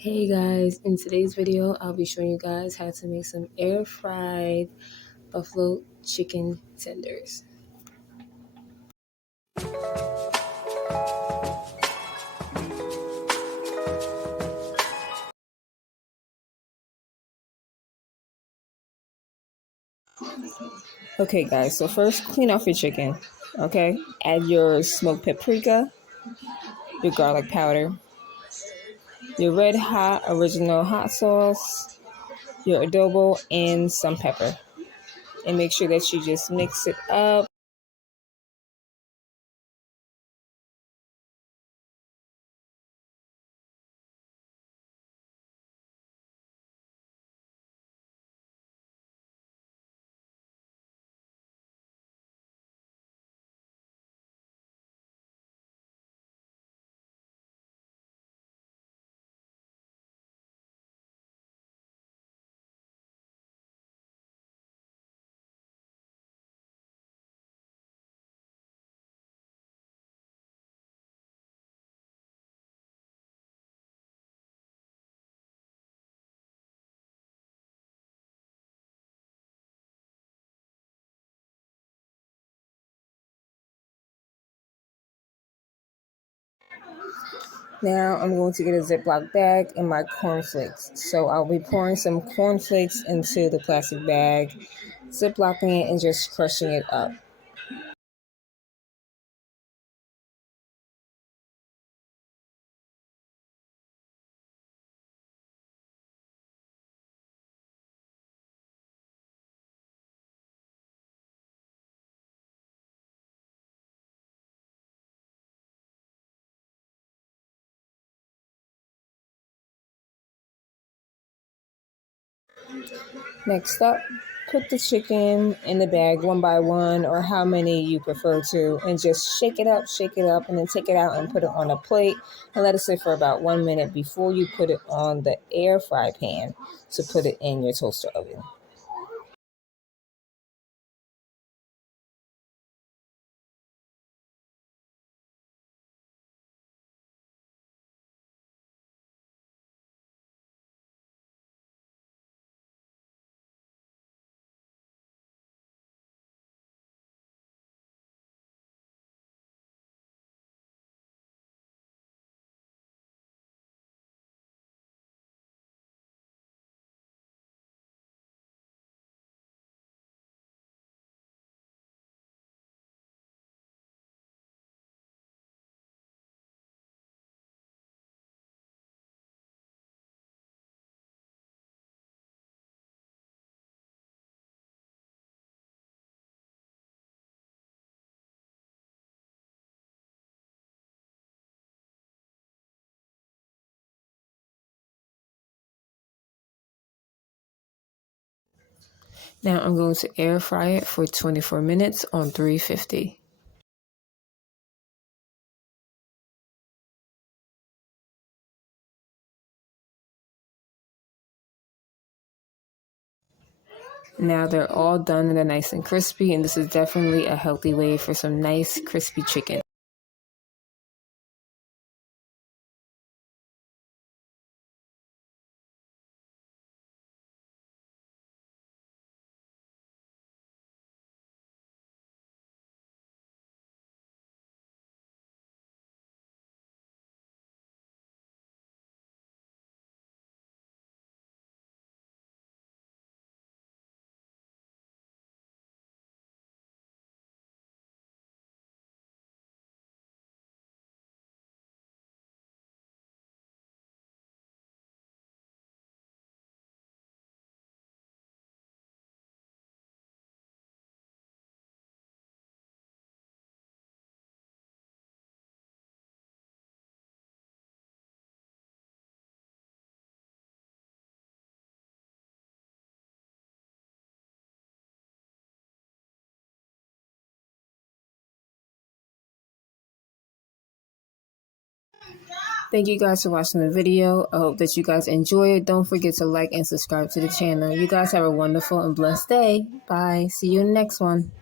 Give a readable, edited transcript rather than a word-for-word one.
Hey guys, in today's video, I'll be showing you guys how to make some air fried buffalo chicken tenders. Okay guys, so first clean off your chicken, okay? Add your smoked paprika, your garlic powder, your red hot original hot sauce, your adobo, and some pepper. And make sure that you just mix it up. Now I'm going to get a Ziploc bag and my cornflakes. So I'll be pouring some cornflakes into the plastic bag, Ziplocking it, and just crushing it up. Next up, put the chicken in the bag one by one or how many you prefer to, and just shake it up, and then take it out and put it on a plate and let it sit for about 1 minute before you put it on the air fry pan to put it in your toaster oven. Now I'm going to air fry it for 24 minutes on 350. Now they're all done and they're nice and crispy, and this is definitely a healthy way for some nice crispy chicken. Thank you guys for watching the video. I hope that you guys enjoy it. Don't forget to like and subscribe to the channel. You guys have a wonderful and blessed day. Bye. See you in the next one.